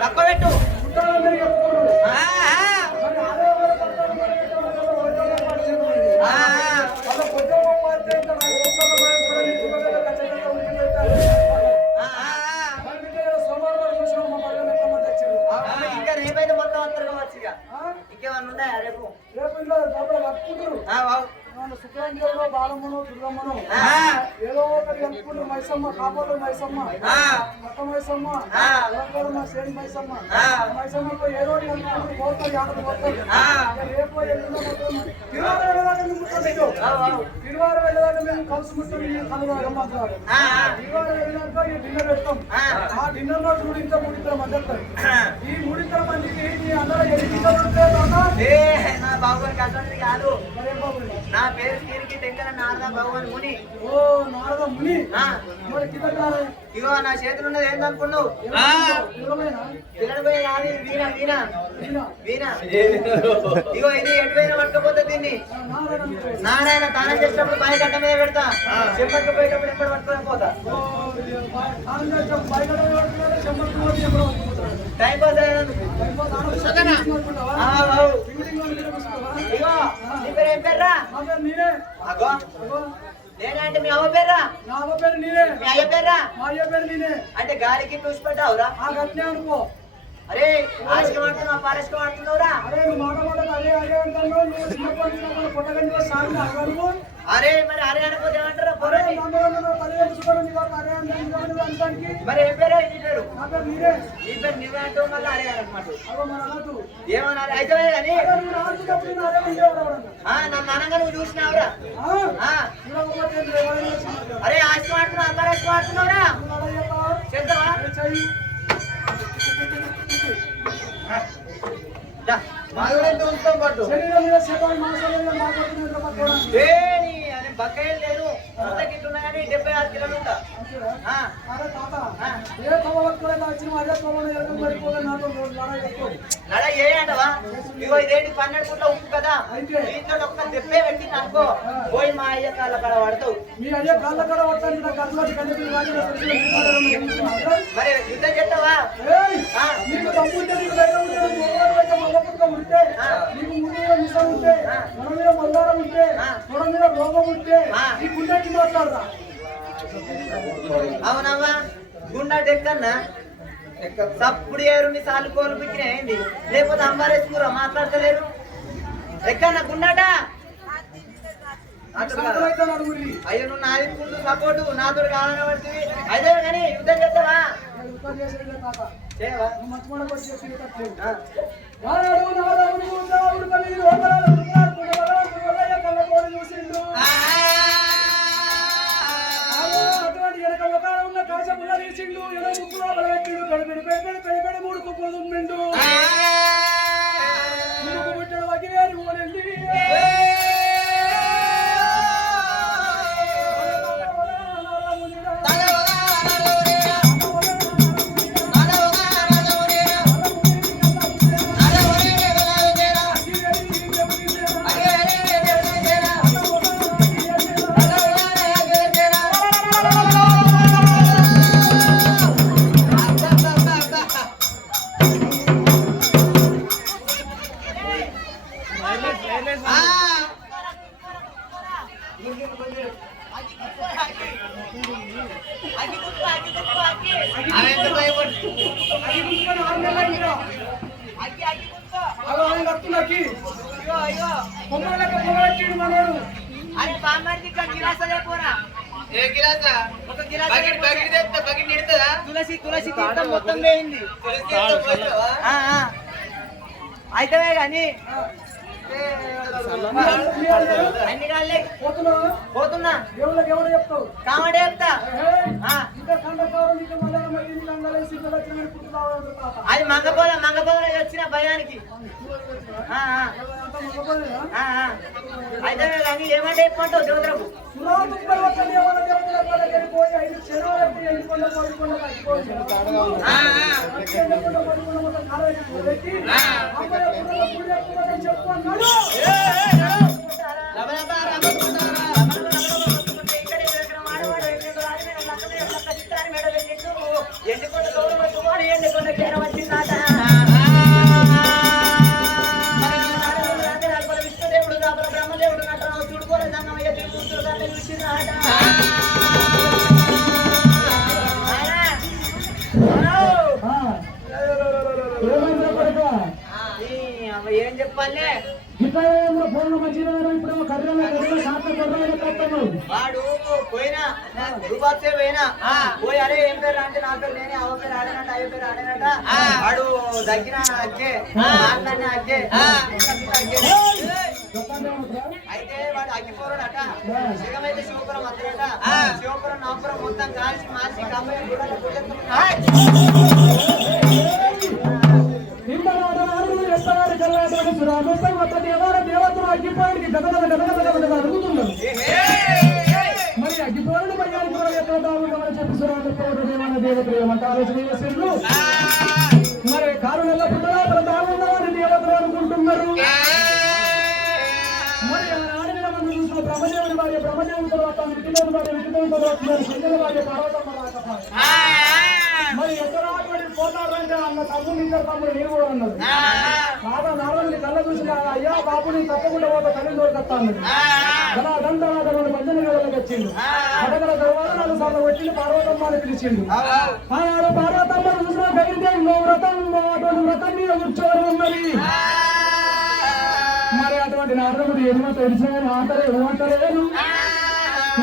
తక్కువ పెట్టు. ఇంకా రేపైతే మొత్తం వస్తారు కావచ్చు. ఇక ఇంకేమన్నా ఉన్నాయా రేపు? శుక్రాంజలో బాలమ్మను దుర్గమ్మను ఏదో ఒకటి అనుకుంటూ మైసమ్మ కాపాడు మైసమ్మ పక్క మైసమ్మ సేని మైసమ్మ మైసమ్మకు ఏదో ఒకటి అనుకుంటూ పోతారు యాదలు పోతారు. రేపు తిరువారు వెళ్ళదాకా మేము కలిసి ముట్టం కలుగుతారు. తిరువారు వెళ్ళాక ఈ డిన్నర్ పెడతాం. ఆ డిన్నర్ లో మూడింతల మంది వస్తారు. ఈ మూడింతల మందికి అందరూ నా బాబుగారికి అసలు కాదు. నా పేరు కీరికి టెంకర నారద భగవాన్ ముని. ఓ నారద ముని. ఇగో నా చేతులు ఉన్నది ఏందనుకున్నావు? తినడపోయి కాదు వీణ వీణ వీణ. ఇగో ఇది ఎటువైనా పట్టుకపోతే దీన్ని నారాయణ తానం చేసినప్పుడు పై గడ్డ మీద పెడతా. చెంపట్టు పోయేటప్పుడు ఎప్పుడు పట్టుకొని పోతా. టైం పాస్ అయ్యేందుకు. ఇగో నీ పేరు ఏం పేర్రా? నేనే అంటే మీ అవ్వ పేర్రా? నా అవ్వ పేరు నేనే. మీ అయ్య పేర్రా? మా అయ్య పేరు నేనే. అంటే గాలికి చూసిపెట్టావురా? గట్టినే అనుకో. అరే ఆశకి మాడుతున్నావు పారస్కి మాడుతున్నావురా? అరే నువ్వు మాట అదే అదే అంటున్నావు. నువ్వు చిన్నప్పటి నుంచి పొట్టగండి సాగు అడగను. అరే మరి అరే అనుకోతే ఏమంటారా? మరి ఏం పేరు? నీ పేరు? నీ పేరు నువ్వే అంటావు మళ్ళీ అరే అనమాట. ఏమన్నా అయితే కానీ నన్ను అనగా నువ్వు చూసినావురా? అరే ఆశకి మాడుతున్నావు అందరూ ఆశకి మాడుతున్నావురా? చెప్తావా? బకాయిలు లేరు. గిట్టున్నా కానీ 76 కిలోలు ఉంటా. నడ ఏ అంటవా? ఇగో ఇదేంటి 12 పూట్ల ఉప్పు కదా. దీంతో ఒక్క దెబ్బే పెట్టింది అనుకో పోయి మా అయ్య కాళ్ళ కాడ పడతావు. మరి యుద్ధం చేస్తావా? అవునమ్మా గుండా డెక్కన్నా సప్పుడు ఏరుని సార్లు కోలు పిక్కిన ఏంది? లేకపోతే అంబారేసుకురా మాట్లాడతలేరు. ఎక్కన్నా గుండాట? అయ్యో నువ్వు నాది ముందు సపోర్టు నాతో కావాలని పడుతుంది. అయితే కానీ యుద్ధం చేస్తావా? అరే బామ్మడికి గిలాస పోరా. ఏ గిలాస? ఒక గిలాస తులసి తులసి తీర్థం మొత్తం వేయింది. అయితే కానీ అన్ని కాళ్ళే పోతున్నా. కామడే చెప్తా. అది మంగపోల వచ్చిన భయానికి. అయితే కానీ ఏమంటే చెప్పమంటావు దేవతలకు? చూసినాట ఏం చెప్పాలి వాడు పోయినా రూపాసే పోయినా పోయి అరే ఏం పేరు అంటే నా పేరు నేనే అవ పేరు ఆడినట్టు అయ్య పేరు ఆడినట్ట వాడు దగ్గర అగ్గే మాట్లాడిన అగ్గే అయితే వాడు అగ్గిపోరాడు అట శివమైతే శివపురం అత్తడట శివపురం నాపురం మొత్తం కాల్చి మార్చి కమ్మాయి మరి అగ్గిపోయిన దేవతలు ఏమంటారు మరి కారుణ్యంలో పుట్టరాత్ర దాగున్నామని దేవతలు అనుకుంటున్నారు. మరి ఆడిన మంది చూసిన బ్రహ్మదేవుని భార్య బ్రహ్మదేవుని తర్వాత విష్ణుదేవుని భార్య విష్ణుదేవుని తర్వాత శంకర భార్య పార్వతమ్మ రాకపోయి మరి ఎక్కడటువంటి పోతారంటే అన్న తమ్ముడు ఇద్దరు తమ్ముడు నేను కూడా అన్నారు. బాగా నాలుగు కళ్ళ చూసిన అయ్యా బాబు నేను తప్పకుండా పోతా తల్లి దొరకత్తా అన్నది. అదంతా రెండు పంచని గదలకు వచ్చిండు. అడగల తర్వాత 4 సార్లు వచ్చిండు. పార్వతమ్మ అని పిలిచిండు. పార్వతమ్మను చూసిన గైతే వ్రతం అటువంటి వ్రతం మీద కూర్చోవడం ఉన్నది. మరి అటువంటి నారదుడు ఏమో తెలిసిన ఆటలు ఏమంటలేదు.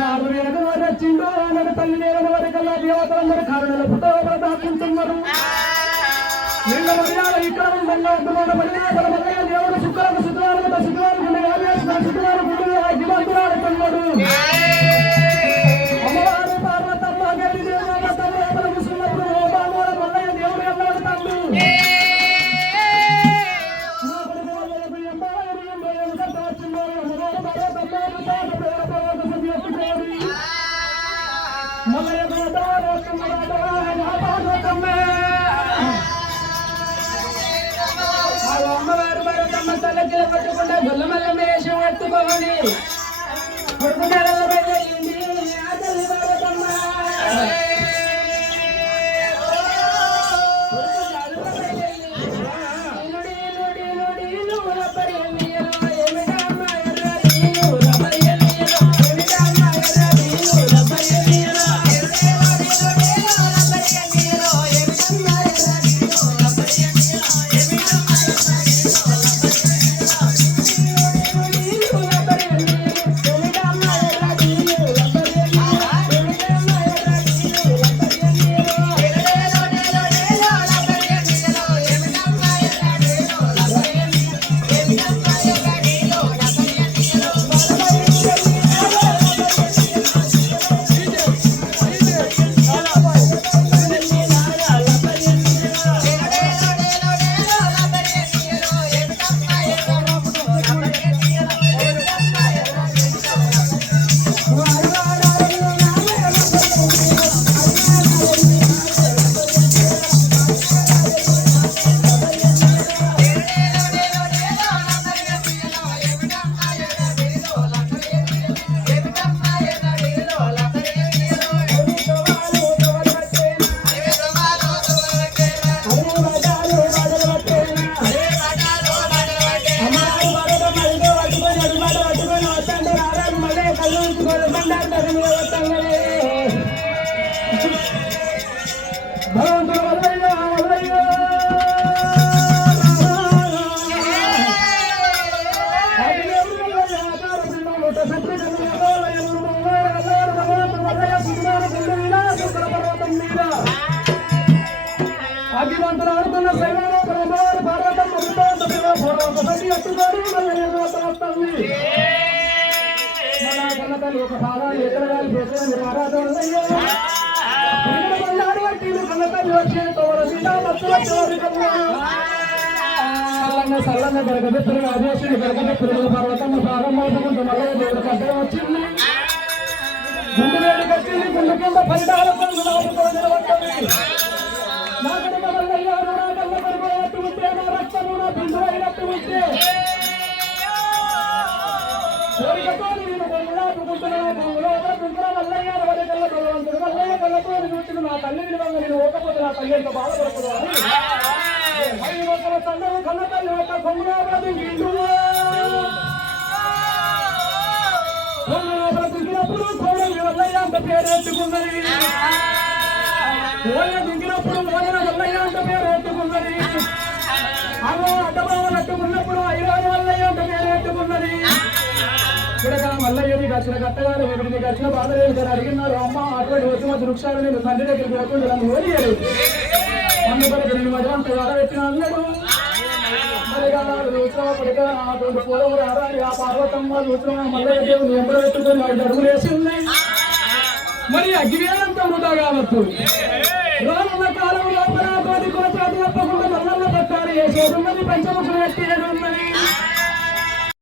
నారదుడు వెనక వారు వచ్చిండు. నాకు తల్లి నేల వారికల్లా దేవతలందరూ కారణాల పుట్టవల దాచుకుంటున్నారు. నిన్న మర్యాద ఇక్కడ ఉందంగా అంటున్నాడు. మర్యాద మల్లయ్య దేవుడు శుక్రాలు శుక్రవారం శుక్రవారం దివంతులాడుతున్నాడు. అమ్మవారు పార్వతమ్మ గది దేవతలు ముసుకున్నప్పుడు మల్లయ్య దేవుడు ఎల్లాడుతాడు. అమ్మవారు భరతమ్మ తలకిల పట్టుకుంటే గొల్లమల్ల మేషం ఎత్తుకోని కొడుకు నెలల వెళ్ళింది. ఆ తల్లి భరతమ్మ అభివంతులు ఆడుతున్న శైవారు బ్రహ్మవారు పార్వతమ్మ ఒక భాగాలు ఎక్కడ చేసే సల్లంగా గరగబెత్తులు ఆదేశుడు గరగబెత్తులు పర్వతమ్మ భాగం మోసుకుంటూ మళ్ళీ దేవుడు కట్టడం వచ్చింది. గుండు వేడికి వచ్చింది. గుండు కింద ఫలితాల నా తల్లి విలువంగా నేను ఓకపోతే నా తల్లి ఎంత బాధపడకూడదు కన్న తల్లి ఒక కొమ్ముడు దిగినప్పుడు కోడలి వల్లయ్య అంత పేరెత్తుకున్నది ఓయ దిగినప్పుడు ఓయన వల్లయ్య అంత పేరెత్తుకున్నది అగో అడ్డబావ కట్టుకున్నప్పుడు ఐరాని వల్లయ్య అంత పేరెత్తుకున్నది ఇక్కడ మల్లయ్యని గచ్చిన కట్టగారు వీటిని గచ్చిన బాధలు అడిగినారు అమ్మ అటువంటి వచ్చి మధ్య వృక్షాలు నేను తండ్రి దగ్గరికి పోతుంది నన్ను ఓడియలేదు అందుకొరకు నేను మధ్యంత వడబెట్టిన అన్నాడు పూలవు రావాలి ఆ పార్వతమ్మ చూసిన మల్లయ్య దేవుని ఎంబడ పెట్టుకుని 5 అడుగులు వేసి ఉన్నాయి మరి అగ్గివేలంత వృధా కావచ్చు రానున్న కాలం లోపల కోటి కోట్లాది తప్పకుండా మల్లన్న పట్టాలి ఏ ఉన్నది పంచముఖం ఎట్టి ఉన్నది